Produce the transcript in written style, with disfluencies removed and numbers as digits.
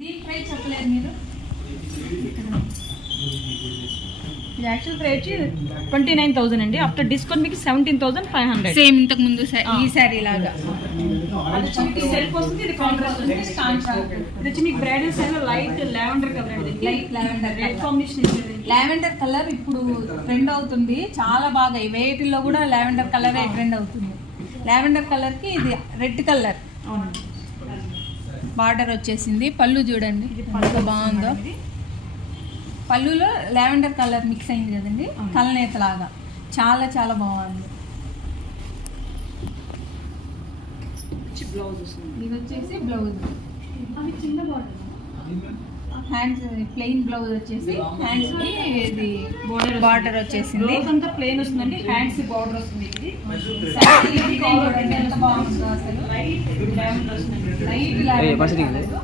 దీని ప్రైస్ చెప్పలేదు మీరు. ఇది యాక్చువల్ ప్రైస్ 29,000 అండి. ఆఫ్టర్ డిస్కౌంట్ మీకు 17,500. సేమ్ ఇంతకు ముందు ఈ శారీ లాగా. అది వచ్చి సెల్ఫ్ వస్తుంది, ఇది కాంట్రాస్ట్ వస్తుంది, ఇది కాంట్రాస్ట్. ఇది వచ్చి మీకు bridal side light lavender colour అండి. లైట్ లావెండర్ రెడ్ కాంబినేషన్ ఇచ్చారు. లావెండర్ కలర్ ఇప్పుడు ట్రెండ్ అవుతుంది చాలా బాగా. వేటిల్లో కూడా లావెండర్ కలరే ట్రెండ్ అవుతుంది. లావెండర్ కలర్ కి ఇది రెడ్ కలర్. అవునండి. బార్డర్ వచ్చేసింది. పళ్ళు చూడండి ఎంత బాగుందో. పళ్ళులో లావెండర్ కలర్ మిక్స్ అయింది కదండి, కలనేత లాగా. చాలా చాలా బాగుంది. బ్లౌజ్ వస్తుంది. ఇది వచ్చేసి బ్లౌజ్. అది చిన్న బార్డర్. హ్యాండ్స్ ప్లెయిన్ బ్లౌజ్ వచ్చేసి హ్యాండ్స్ కి ఇది బార్డర్ వచ్చేసింది. బ్లౌజ్ అంతా ప్లెయిన్ వస్తుందండి, హ్యాండ్స్ బార్డర్ వస్తుంది. ఇది శారీ డిజైన్ చూడండి ఎంత బాగుందో అసలు. లైట్ లావెండర్ వస్తుంది. Light lavender.